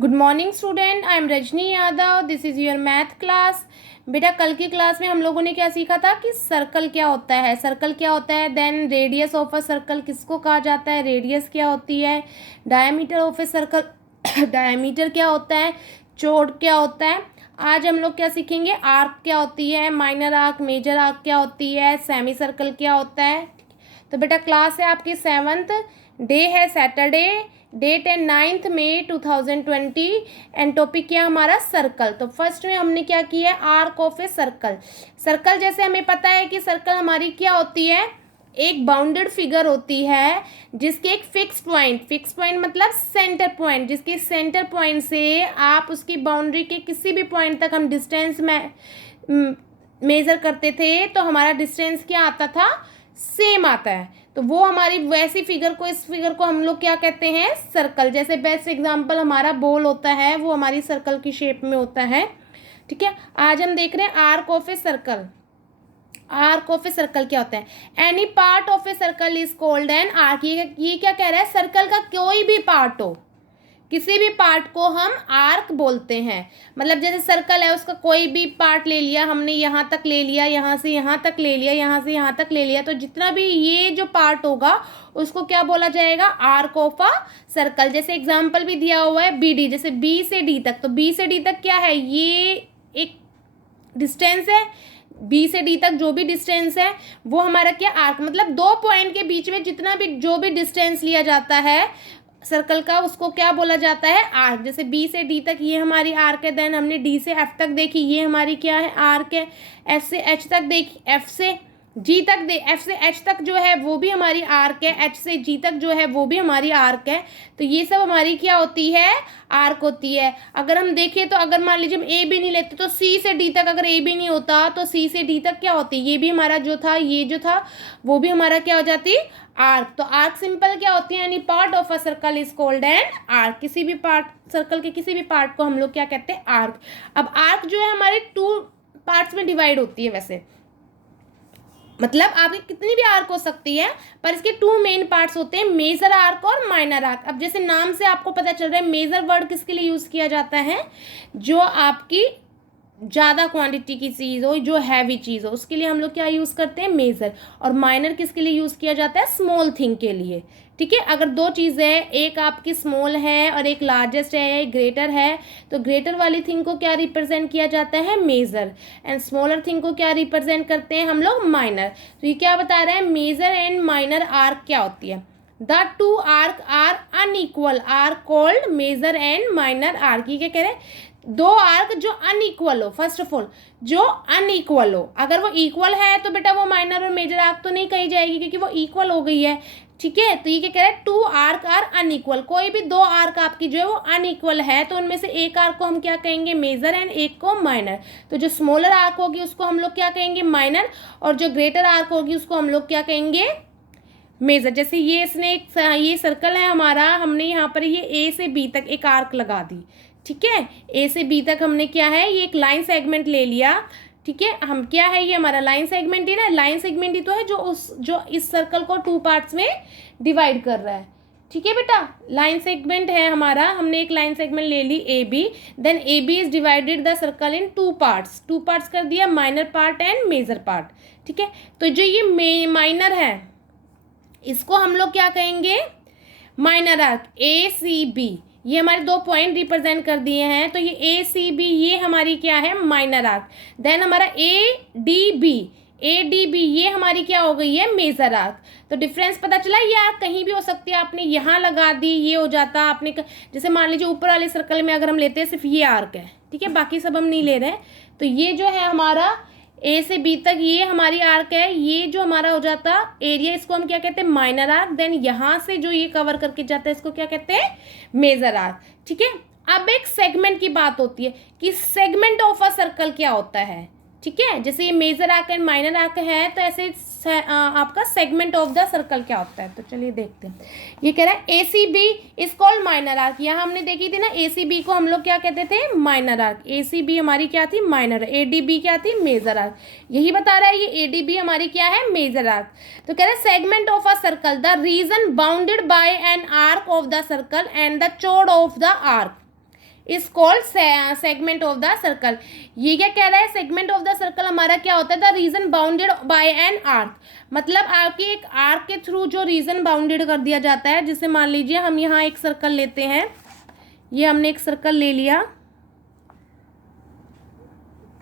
Good morning student, I am Rajni Yadav. This is your math class. बेटा, कल की class में हम लोगों ने क्या सीखा था कि सर्कल क्या होता है, सर्कल क्या होता है, then radius of a circle किसको कहा जाता है, रेडियस क्या होती है, diameter of a circle diameter क्या होता है, चौड़ क्या होता है। आज हम लोग क्या सीखेंगे, आर्क क्या होती है, माइनर आर्क, मेजर आर्क क्या होती है, सेमी सर्कल क्या होता है। तो बेटा, क्लास है आपकी 7th, डे है सैटरडे, डेट है 9 मई 2020 एंड टॉपिक क्या हमारा सर्कल। तो फर्स्ट में हमने क्या किया है, arc of a circle. Circle जैसे हमें पता है कि सर्कल हमारी क्या होती है, एक बाउंडेड फिगर होती है जिसके एक फिक्स पॉइंट मतलब सेंटर पॉइंट, जिसके सेंटर पॉइंट से आप उसकी बाउंड्री के किसी भी पॉइंट तक हम डिस्टेंस में मेज़र करते थे तो हमारा डिस्टेंस क्या आता था, सेम आता है। तो वो हमारी वैसी फिगर को, इस फिगर को हम लोग क्या कहते हैं, सर्कल। जैसे बेस्ट एग्जांपल हमारा बॉल होता है, वो हमारी सर्कल की शेप में होता है। ठीक है, आज हम देख रहे हैं arc of a circle. Arc of a circle क्या होता है, any part of a circle is called an arc. ये क्या कह रहा है, सर्कल का कोई भी पार्ट हो, किसी भी पार्ट को हम आर्क बोलते हैं। मतलब जैसे सर्कल है, उसका कोई भी पार्ट ले लिया हमने, यहाँ तक ले लिया, यहाँ से यहाँ तक ले लिया, यहाँ से यहाँ तक ले लिया, तो जितना भी ये जो पार्ट होगा उसको क्या बोला जाएगा, आर्क ऑफ अ सर्कल। जैसे एग्जाम्पल भी दिया हुआ है बी डी, जैसे बी से डी तक, तो बी से डी तक क्या है, ये एक डिस्टेंस है। बी से डी तक जो भी डिस्टेंस है वो हमारा क्या, आर्क। मतलब दो पॉइंट के बीच में जितना भी जो भी डिस्टेंस लिया जाता है सर्कल का, उसको क्या बोला जाता है, आर्क। जैसे बी से डी तक ये हमारी आर्क है, देन हमने डी से एफ तक देखी, ये हमारी क्या है, आर्क है। एफ से एच तक देखी, एफ से जी तक एफ से एच तक जो है वो भी हमारी आर्क है, एच से जी तक जो है वो भी हमारी आर्क है। तो ये सब हमारी क्या होती है, आर्क होती है। अगर हम देखें तो अगर मान लीजिए हम ए बी नहीं लेते तो सी से डी तक, अगर ए बी नहीं होता तो सी से डी तक क्या होती, ये भी हमारा जो था, ये जो था वो भी हमारा क्या हो जाती, आर्क। तो आर्क सिंपल क्या होती है, यानी part of a circle is called an arc. किसी भी पार्ट, सर्कल के किसी भी पार्ट को हम लोग क्या कहते हैं, आर्क। अब आर्क जो है हमारे 2 पार्ट्स में डिवाइड होती है। वैसे मतलब आपकी कितनी भी आर्क हो सकती है, पर इसके 2 मेन पार्ट्स होते हैं, मेजर आर्क और माइनर आर्क। अब जैसे नाम से आपको पता चल रहा है, मेजर वर्ड किसके लिए यूज़ किया जाता है, जो आपकी ज़्यादा क्वांटिटी की चीज़ हो, जो हैवी चीज़ हो, उसके लिए हम लोग क्या यूज़ करते हैं, मेज़र। और माइनर किसके लिए यूज़ किया जाता है, स्मॉल थिंग के लिए। ठीक है, अगर 2 चीज़ें, एक आपकी स्मॉल है और एक लार्जेस्ट है, एक ग्रेटर है, तो ग्रेटर वाली थिंग को क्या रिप्रेजेंट किया जाता है, मेज़र, एंड स्मॉलर थिंग को क्या रिप्रेजेंट करते हैं हम लोग, माइनर। तो ये क्या बता रहा है, मेज़र एंड माइनर आर्क क्या होती है, the 2 arc are unequal are called major and minor arc. ये क्या कह रहे हैं, 2 आर्क जो अनइक्वल हो, फर्स्ट ऑफ ऑल जो अनइक्वल हो, अगर वो इक्वल है तो बेटा वो माइनर और मेजर आर्क तो नहीं कही जाएगी क्योंकि वो इक्वल हो गई है। ठीक है, तो ये क्या कह रहा है, 2 आर्क आर अनइक्वल। कोई भी 2 आर्क आपकी जो है वो अनइक्वल है तो उनमें से एक आर्क को हम क्या कहेंगे, मेजर, एंड एक को माइनर। तो जो स्मॉलर आर्क होगी उसको हम लोग क्या कहेंगे, माइनर, और जो ग्रेटर आर्क होगी उसको हम लोग क्या कहेंगे, मेजर। जैसे ये इसने ये सर्कल है हमारा, हमने यहाँ पर ये ए से बी तक एक आर्क लगा दी। ठीक है, ए से बी तक हमने क्या है, ये एक लाइन सेगमेंट ले लिया। ठीक है, हम क्या है, ये हमारा लाइन सेगमेंट ही ना, लाइन सेगमेंट ही तो है जो इस सर्कल को 2 पार्ट्स में डिवाइड कर रहा है। ठीक है बेटा, लाइन सेगमेंट है हमारा, हमने एक लाइन सेगमेंट ले ली A B, then A B is divided the circle in 2 parts. 2 parts कर दिया, minor part and major part. ठीक है, तो जो ये माइनर है इसको हम लोग क्या कहेंगे, माइनर आर्क। ए सी बी, ये हमारे 2 पॉइंट रिप्रेजेंट कर दिए हैं, तो ये ए सी बी ये हमारी क्या है, माइनर आर्क। देन हमारा ए डी बी ये हमारी क्या हो गई है, मेजर आर्क। तो डिफरेंस पता चला, ये आर्क कहीं भी हो सकती है, आपने यहाँ लगा दी ये हो जाता, आपने जैसे मान लीजिए ऊपर वाले सर्कल में अगर हम लेते हैं सिर्फ ये आर्क है, ठीक है, बाकी सब हम नहीं ले रहे हैं, तो ये जो है हमारा ए से बी तक ये हमारी आर्क है, ये जो हमारा हो जाता एरिया, इसको हम क्या कहते हैं, माइनर आर्क। देन यहाँ से जो ये कवर करके जाता है इसको क्या कहते हैं, मेजर आर्क। ठीक है, अब एक सेगमेंट की बात होती है कि सेगमेंट ऑफ अ सर्कल क्या होता है। ठीक है, जैसे ये major arc and minor arc है, तो ऐसे आपका सेगमेंट ऑफ द सर्कल क्या होता है, तो चलिए देखते हैं। ये कह रहा है A C B is called minor arc. यहाँ हमने देखी थी ना, ए सी बी को हम लोग क्या कहते थे, माइनर आर्क। ए सी बी हमारी क्या थी, माइनर। ए डी बी क्या थी, मेजर आर्क। यही बता रहा है ये ए डी बी हमारी क्या है, मेजर आर्क। तो कह रहा है segment of a circle, the region bounded by an arc of the circle and the chord of the arc. Is called segment of the circle. ये क्या कह रहा है, सेगमेंट ऑफ द सर्कल हमारा क्या होता है, the region bounded by an arc. मतलब आपकी एक आर्क के थ्रू जो रीजन बाउंडेड कर दिया जाता है, जिसे मान लीजिए हम यहाँ एक सर्कल लेते हैं, ये हमने एक सर्कल ले लिया,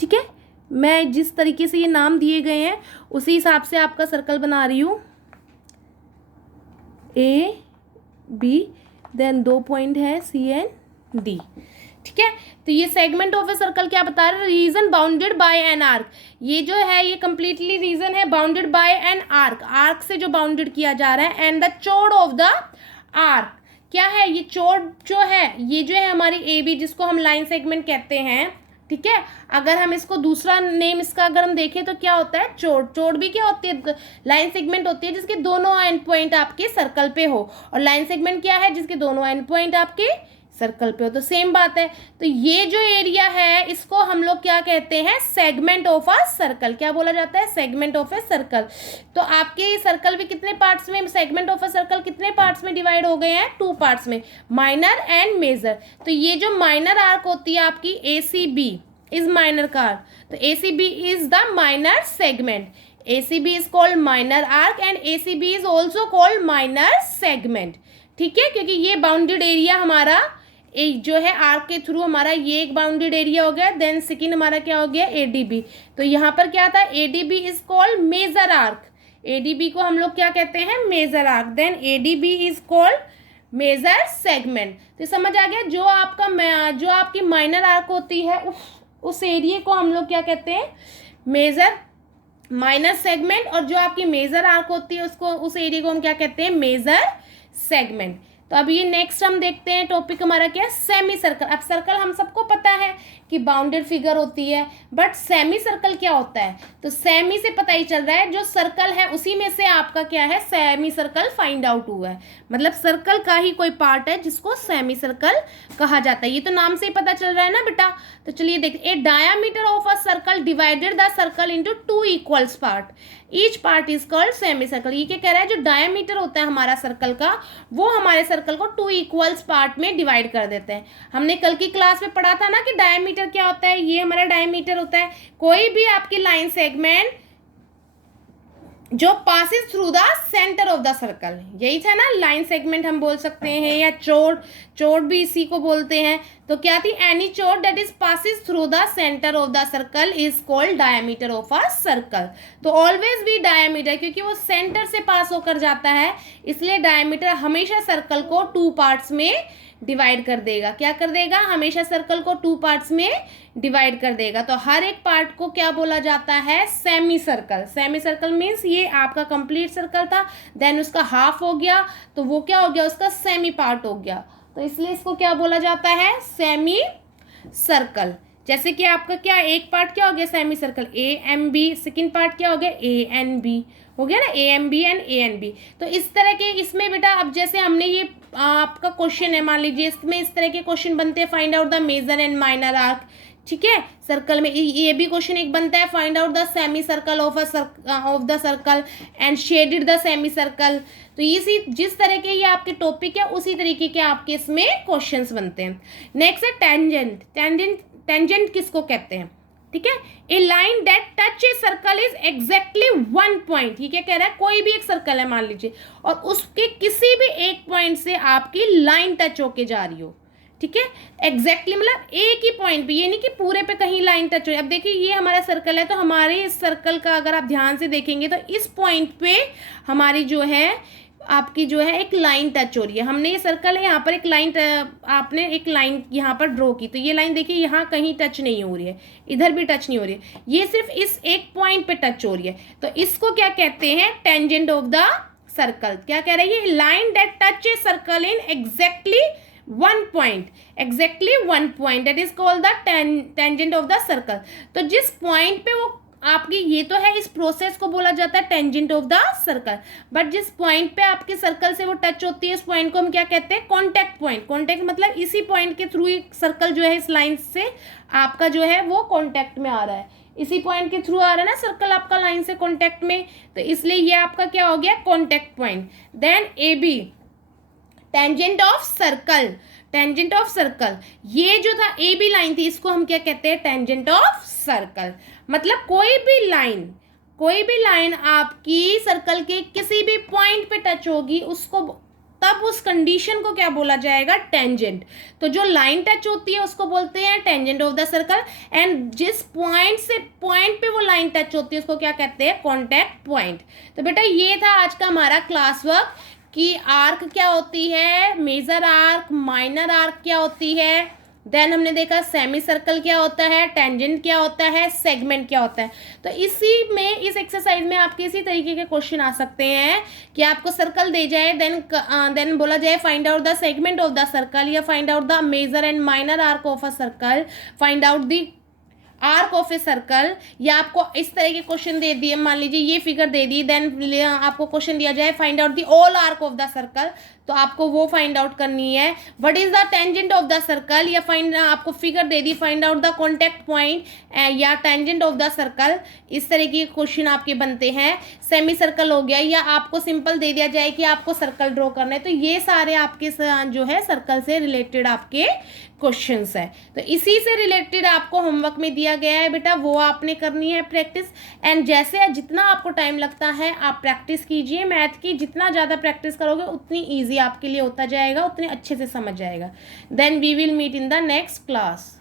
ठीक है। मैं जिस तरीके से ये नाम दिए गए हैं उसी हिसाब से आपका सर्कल बना रही हूँ, ए बी, देन 2 पॉइंट है सी एंड डी, ठीक है। तो ये सेगमेंट ऑफ ए सर्कल क्या बता रहे हैं, reason bounded by an arc. ये जो है ये कंप्लीटली रीजन है bounded by an arc, arc से जो बाउंडेड किया जा रहा है, एंड द चोड ऑफ द आर्क क्या है, ये चोड जो है, ये जो है हमारी ए बी, जिसको हम लाइन सेगमेंट कहते हैं, ठीक है। अगर हम इसको दूसरा नेम इसका अगर हम देखें तो क्या होता है, चोड। चोड भी क्या होती है, लाइन सेगमेंट होती है जिसके दोनों एंड पॉइंट आपके सर्कल पे हो, और लाइन सेगमेंट क्या है, जिसके दोनों एंड पॉइंट आपके सर्कल पे हो। तो सेम बात है। तो ये जो एरिया है इसको हम लोग क्या कहते हैं, सेगमेंट ऑफ अ सर्कल। क्या बोला जाता है, सेगमेंट ऑफ ए सर्कल। तो आपके सर्कल भी कितने पार्ट्स में, सेगमेंट ऑफ अ सर्कल कितने पार्ट्स में डिवाइड हो गए हैं, 2 पार्ट्स में, माइनर एंड मेजर। तो ये जो माइनर आर्क होती है आपकी A C B is minor का आर्क, तो A C B is the minor segment. ACB is called minor arc and ACB is also called minor segment, ठीक है। क्योंकि ये बाउंडेड एरिया हमारा एक जो है आर्क के थ्रू हमारा ये एक बाउंडेड एरिया हो गया, देन सेकंड हमारा क्या हो गया, ADB। तो यहाँ पर क्या था, ADB is called major arc. ADB को हम लोग क्या कहते हैं, major arc. Then ADB is called major segment. तो समझ आ गया, जो आपकी माइनर आर्क होती है उस एरिया को हम लोग क्या कहते हैं, मेजर माइनर सेगमेंट, और जो आपकी मेजर आर्क होती है उसको, उस एरिया को हम क्या कहते हैं, मेजर सेगमेंट। तो अब ये नेक्स्ट हम देखते हैं टॉपिक हमारा क्या है, सेमी सर्कल। अब सर्कल हम सबको पता है कि बाउंडेड फिगर होती है, बट सेमी सर्कल क्या होता है, तो सेमी से पता ही चल रहा है जो सर्कल है उसी में से आपका क्या है, सेमी सर्कल फाइंड आउट हुआ है। मतलब सर्कल का ही कोई पार्ट है जिसको सेमी सर्कल कहा जाता है। ये तो नाम से ही पता चल रहा है ना बेटा। तो चलिए देखते, a diameter of a circle divided the circle into 2 equals part, each part is called semi circle. ये क्या कह रहा है, जो डायामीटर होता है हमारा सर्कल का, वो हमारे सर्कल को 2 इक्वल्स पार्ट में डिवाइड कर देते हैं। हमने कल की क्लास में पढ़ा था ना कि डायामीटर क्या होता है, ये हमारा डायामीटर होता है कोई भी आपकी लाइन सेगमेंट जो passes through the centre of the circle, यही था ना लाइन सेगमेंट हम बोल सकते हैं, या चोट भी इसी को बोलते हैं। तो क्या थी, एनी चोट that is passes through the centre of the circle is called diameter of a circle. तो ऑलवेज भी डायमीटर, क्योंकि वो सेंटर से पास होकर जाता है, इसलिए डायमीटर हमेशा सर्कल को 2 पार्ट्स में डिवाइड कर देगा। क्या कर देगा, हमेशा सर्कल को 2 पार्ट्स में डिवाइड कर देगा। तो हर एक पार्ट को क्या बोला जाता है, semi circle. Semi circle means ये आपका कंप्लीट सर्कल था, देन उसका हाफ हो गया, तो वो क्या हो गया, उसका सेमी पार्ट हो गया। तो इसलिए इसको क्या बोला जाता है, सेमी सर्कल। जैसे कि आपका क्या एक पार्ट क्या हो गया, semi circle AMB, second part क्या हो गया, ANB हो गया ना, AMB एंड ANB। तो इस तरह के इसमें बेटा, अब जैसे हमने ये आपका क्वेश्चन है, मान लीजिए इसमें इस तरह के क्वेश्चन बनते हैं, find out the major and minor arc, ठीक है। सर्कल में ये भी क्वेश्चन एक बनता है, find out the semi circle of the circle and shaded the semi circle. तो इसी जिस तरह के ये आपके टॉपिक है उसी तरीके के आपके इसमें क्वेश्चंस बनते हैं। नेक्स्ट है टेंजेंट। टेंजेंट किसको कहते हैं, ठीक है, a line that touch a circle is exactly 1 point. ये क्या कह रहा है, कोई भी एक सर्कल है मान लीजिए, और उसके किसी भी एक पॉइंट से आपकी लाइन टच होके जा रही हो, ठीक है, एग्जैक्टली मतलब एक ही पॉइंट पे, ये नहीं कि पूरे पे कहीं लाइन टच हो। अब देखिए ये हमारा सर्कल है, तो हमारे इस सर्कल का अगर आप ध्यान से देखेंगे तो इस पॉइंट पे हमारी जो है आपकी जो है एक लाइन टच हो रही है। हमने ये सर्कल है, यहाँ पर एक लाइन, आपने एक लाइन यहाँ पर ड्रॉ की, तो ये लाइन देखिए यहाँ कहीं टच नहीं हो रही है, इधर भी टच नहीं हो रही है, ये सिर्फ इस एक पॉइंट पे टच हो रही है। तो इसको क्या कहते हैं, टेंजेंट ऑफ द सर्कल। क्या कह रही है, line that touch a circle in exactly 1 point, exactly 1 point, that is called the tangent of the circle. तो जिस पॉइंट पे वो आपकी, ये तो है, इस प्रोसेस को बोला जाता है tangent of the circle. But जिस पॉइंट पे आपके सर्कल से वो टच होती है, उस पॉइंट को हम क्या कहते हैं, कॉन्टैक्ट पॉइंट। कॉन्टैक्ट मतलब इसी पॉइंट के थ्रू एक सर्कल जो है इस लाइन से आपका जो है वो कॉन्टैक्ट में आ रहा है, इसी पॉइंट के थ्रू आ रहा है ना सर्कल आपका लाइन से कॉन्टैक्ट में, तो इसलिए ये आपका क्या हो गया, contact point. Then AB, tangent of circle tangent of circle, ये जो था ए बी लाइन थी, इसको हम क्या कहते हैं, टेंजेंट ऑफ सर्कल। मतलब कोई भी लाइन आपकी सर्कल के किसी भी पॉइंट पे टच होगी, उसको तब उस कंडीशन को क्या बोला जाएगा, टेंजेंट। तो जो लाइन टच होती है उसको बोलते हैं tangent of the circle, and जिस पॉइंट पे वो लाइन टच होती है उसको क्या कहते हैं, कॉन्टैक्ट पॉइंट। तो बेटा ये था आज का हमारा क्लास वर्क कि आर्क क्या होती है, मेजर आर्क, माइनर आर्क क्या होती है, देन हमने देखा सेमी सर्कल क्या होता है, टेंजेंट क्या होता है, सेगमेंट क्या होता है। तो इसी में, इस एक्सरसाइज में आपके इसी तरीके के क्वेश्चन आ सकते हैं कि आपको सर्कल दे जाए, देन बोला जाए find out the segment of the circle, या find out the major and minor arc of a circle, find out the arc of a circle, या आपको इस तरह के क्वेश्चन दे दिए, मान लीजिए ये फिगर दे दी, देन आपको क्वेश्चन दिया जाए find out the all arc of the circle, तो आपको वो फाइंड आउट करनी है। What is the tangent of the circle, या आपको figure they the find out the contact point या टेंजेंट ऑफ द सर्कल, इस तरह के क्वेश्चन आपके बनते हैं। सेमी सर्कल हो गया, या आपको सिंपल दे दिया जाए कि आपको सर्कल ड्रॉ करना है, तो ये सारे आपके जो है सर्कल से रिलेटेड आपके क्वेश्चंस है। तो इसी से रिलेटेड आपको होमवर्क में दिया गया है बेटा, वो आपने करनी है प्रैक्टिस। एंड जैसे जितना आपको टाइम लगता है आप प्रैक्टिस कीजिए मैथ की, जितना ज़्यादा प्रैक्टिस करोगे उतनी ईजी आपके लिए होता जाएगा, उतने अच्छे से समझ जाएगा। Then we will meet in the next class.